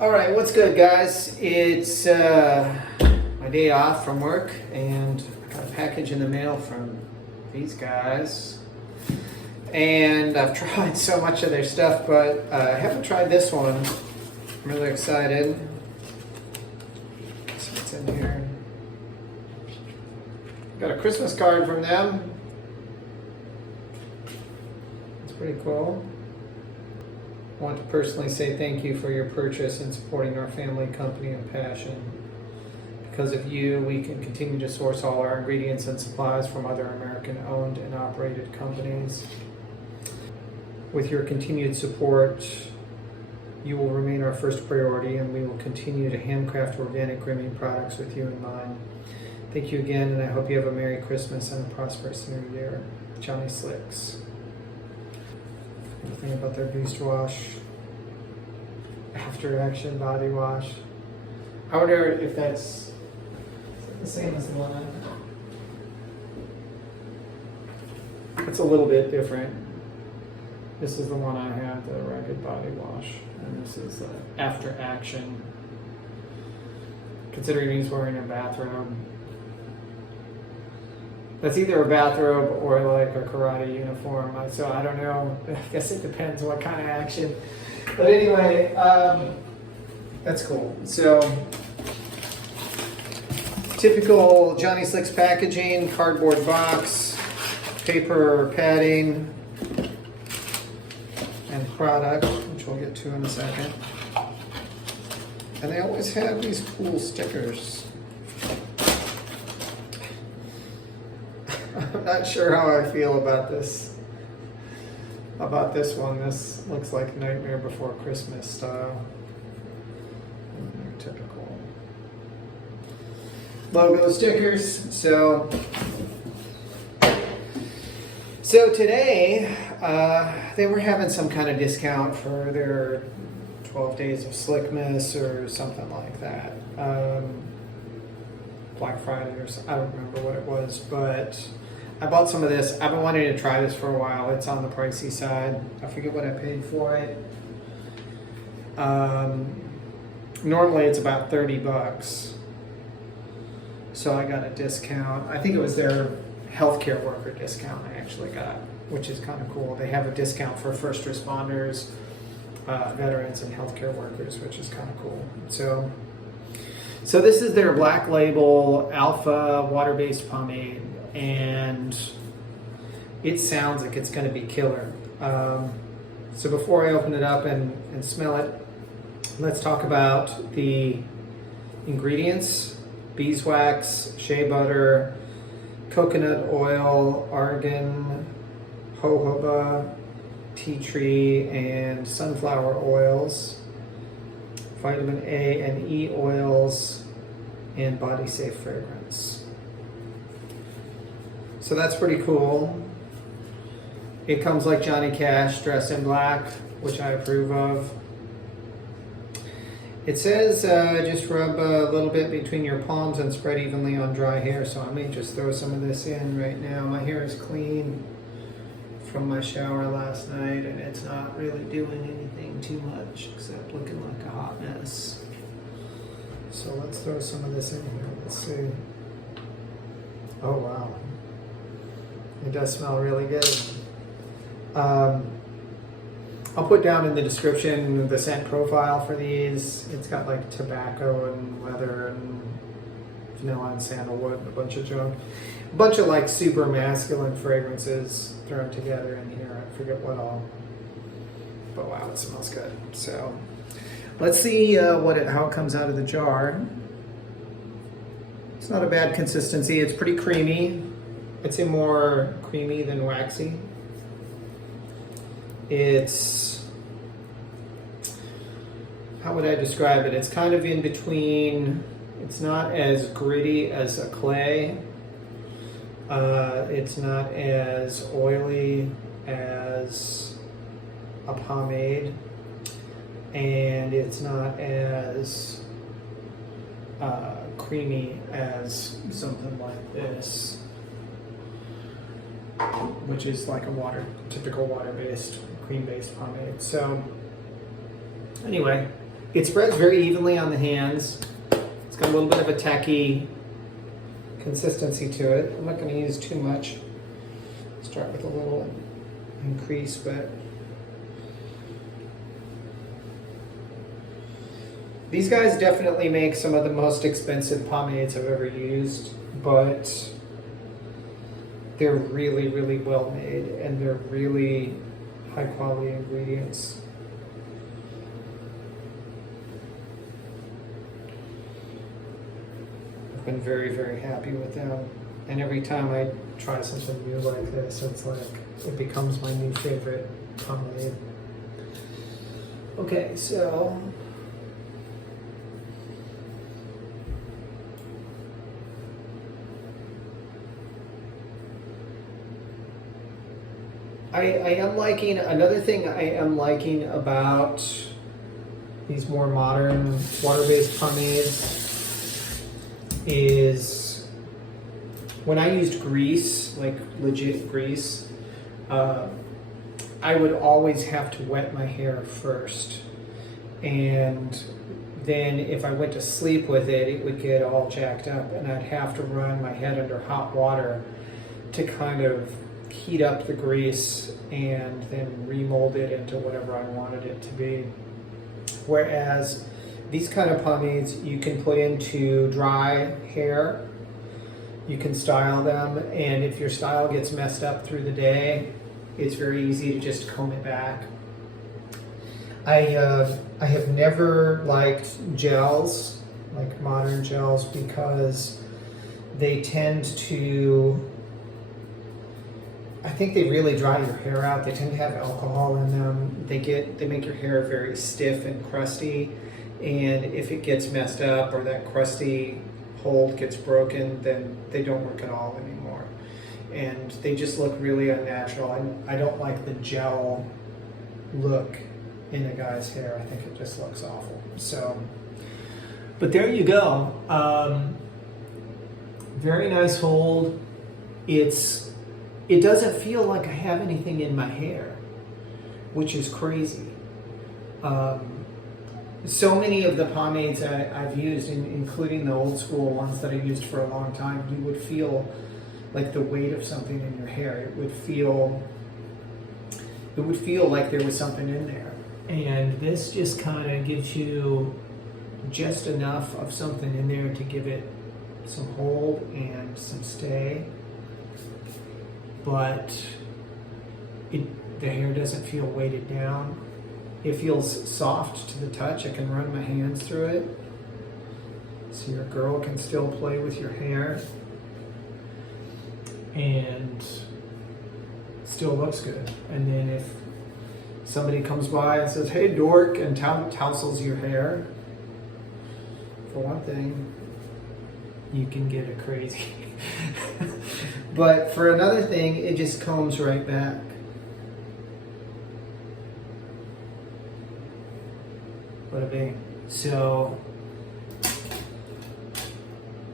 All right, what's good, guys? It's my day off from work, and I got a package in the mail from these guys. And I've tried so much of their stuff, but I haven't tried this one. I'm really excited. Let's see what's in here. Got a Christmas card from them. It's pretty cool. I want to personally say thank you for your purchase and supporting our family, company, and passion. Because of you, we can continue to source all our ingredients and supplies from other American-owned and operated companies. With your continued support, you will remain our first priority, and we will continue to handcraft organic grooming products with you in mind. Thank you again, and I hope you have a Merry Christmas and a prosperous New Year. Johnny Slicks. Anything about their Boost Wash, After Action Body Wash. I wonder if that's the same as the one I have. It's a little bit different. This is the one I have, the Rugged Body Wash, and this is After Action. Considering he's wearing a bathrobe. That's either a bathrobe or like a karate uniform, so I don't know. I guess it depends what kind of action. But anyway, that's cool. So, typical Johnny Slicks packaging, cardboard box, paper padding, and product, which we'll get to in a second. And they always have these cool stickers. I'm not sure how I feel about this. One. This looks like Nightmare Before Christmas style. Typical logo stickers. So today they were having some kind of discount for their 12 days of slickness or something like that. Black Friday or something. I don't remember what it was, but I bought some of this. I've been wanting to try this for a while. It's on the pricey side. I forget what I paid for it. Normally it's about $30. So I got a discount. I think it was their healthcare worker discount I actually got, which is kind of cool. They have a discount for first responders, veterans, and healthcare workers, which is kind of cool. So this is their Black Label Alpha water-based pomade. And it sounds like it's going to be killer. So before I open it up and smell it, let's talk about the ingredients. Beeswax, shea butter, coconut oil, argan, jojoba, tea tree, and sunflower oils, vitamin A and E oils, and body safe fragrance. So that's pretty cool. It comes like Johnny Cash, dressed in black, which I approve of. It says just rub a little bit between your palms and spread evenly on dry hair. So I may just throw some of this in right now. My hair is clean from my shower last night, and it's not really doing anything too much except looking like a hot mess. So let's throw some of this in here. Let's see. Oh, wow. It does smell really good. I'll put down in the description the scent profile for these. It's got like tobacco and leather and vanilla and sandalwood and a bunch of junk. A bunch of like super masculine fragrances thrown together in here. I forget what all. But wow, it smells good. So let's see how it comes out of the jar. It's not a bad consistency. It's pretty creamy. I'd say more creamy than waxy. It's, how would I describe it? It's kind of in between. It's not as gritty as a clay. It's not as oily as a pomade. And it's not as creamy as something like this, which is like a typical water-based, cream-based pomade. So anyway, It spreads very evenly on the hands. It's got a little bit of a tacky consistency to it. I'm not going to use too much. Start with a little increase, but these guys definitely make some of the most expensive pomades I've ever used, but they're really, really well made, and they're really high quality ingredients. I've been very, very happy with them. And every time I try something new like this, it's like, it becomes my new favorite pomade. Okay, so I am liking, another thing I am liking about these more modern water-based pomades is when I used grease, like legit grease, I would always have to wet my hair first. And then if I went to sleep with it, it would get all jacked up, and I'd have to run my head under hot water to kind of heat up the grease and then remold it into whatever I wanted it to be. Whereas these kind of pomades you can put into dry hair, you can style them, and if your style gets messed up through the day, it's very easy to just comb it back. I have never liked gels, like modern gels, because they tend to, I think they really dry your hair out. They tend to have alcohol in them. They make your hair very stiff and crusty, and if it gets messed up or that crusty hold gets broken, then they don't work at all anymore. And they just look really unnatural. I don't like the gel look in a guy's hair. I think it just looks awful. So, but there you go. Very nice hold. It doesn't feel like I have anything in my hair, which is crazy. So many of the pomades I've used, including the old school ones that I used for a long time, you would feel like the weight of something in your hair. It would feel like there was something in there. And this just kind of gives you just enough of something in there to give it some hold and some stay. But the hair doesn't feel weighted down. It feels soft to the touch. I can run my hands through it. So your girl can still play with your hair and still looks good. And then if somebody comes by and says, "Hey dork," and tousles your hair, for one thing, you can get it crazy. But for another thing, it just combs right back. Bada bing. So,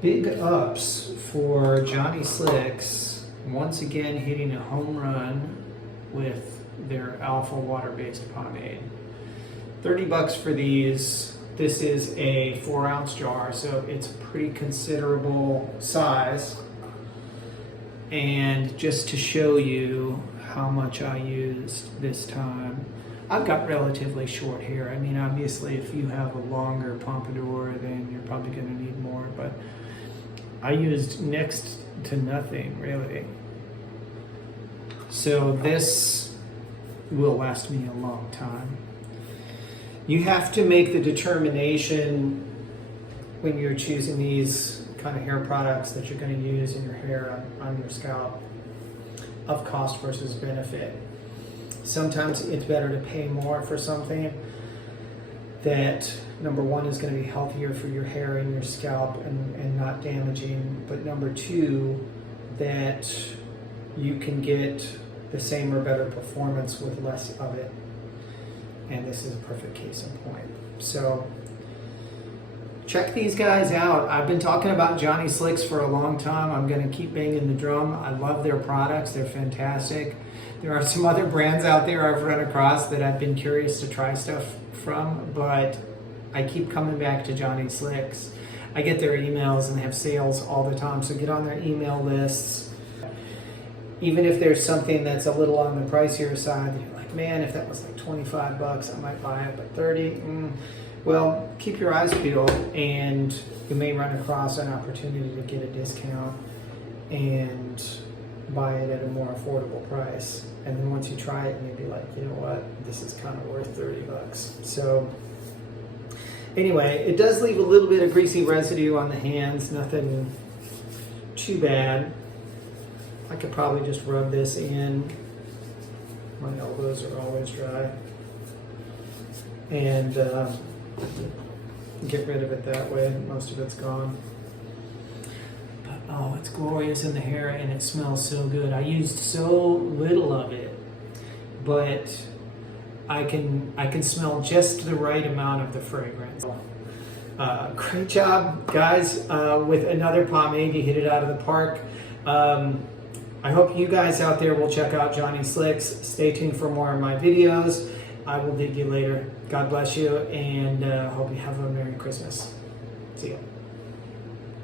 big ups for Johnny Slicks once again hitting a home run with their alpha water-based pomade. $30 for these. This is a 4-ounce jar, so it's a pretty considerable size. And just to show you how much I used this time, I've got relatively short hair. I mean, obviously, if you have a longer pompadour, then you're probably going to need more, but I used next to nothing, really. So this will last me a long time. You have to make the determination when you're choosing these kind of hair products that you're going to use in your hair on your scalp of cost versus benefit. Sometimes it's better to pay more for something that, number one, is going to be healthier for your hair and your scalp and not damaging, but number two, that you can get the same or better performance with less of it. And this is a perfect case in point. So check these guys out. I've been talking about Johnny Slicks for a long time. I'm going to keep banging the drum. I love their products. They're fantastic. There are some other brands out there I've run across that I've been curious to try stuff from, but I keep coming back to Johnny Slicks. I get their emails and they have sales all the time, so get on their email lists. Even if there's something that's a little on the pricier side, you're like, man, if that was like 25 bucks, I might buy it, but 30, well, keep your eyes peeled and you may run across an opportunity to get a discount and buy it at a more affordable price. And then once you try it, you'll be like, you know what, this is kind of worth 30 bucks. So anyway, it does leave a little bit of greasy residue on the hands, nothing too bad. I could probably just rub this in. My elbows are always dry. And get rid of it that way. Most of it's gone. But oh, it's glorious in the hair and it smells so good. I used so little of it, but I can smell just the right amount of the fragrance. Great job, guys, with another pomade. You hit it out of the park. I hope you guys out there will check out Johnny Slicks. Stay tuned for more of my videos. I will dig you later. God bless you, and hope you have a Merry Christmas. See ya.